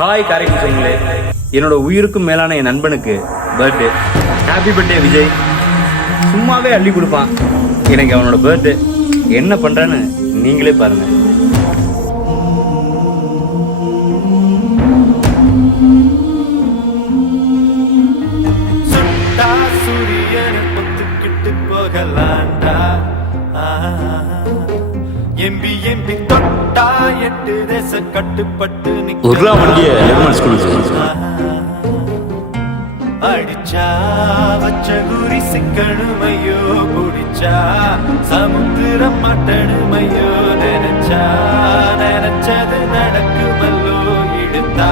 Hi காரைக்குடிங்களே, என்னோட உயிருக்கும் மேலான என் நண்பனுக்கு பர்த்டே. Happy birthday Vijay. சும்மாவே அள்ளி கொடுப்பான். எனக்கு அவனோட பர்த்டே என்ன பண்றான்னு நீங்களே பாருங்க. சுட்டா சூரியனை பொத்துக்கிட்டு போகலாண்டா, எம்பி எம்பி தொட்டா 8 தேச கட்டுப்பட்டு உருளா வண்டிய லெமன் ஸ்கூலுக்கு அடிச்சா வச்ச குறி சிக்கணுமையோ, குடிச்சா சமுத்திரம் மட்டணுமையோ, நினைச்சா நினைச்சது நடக்குமல்லோ, இழுத்தா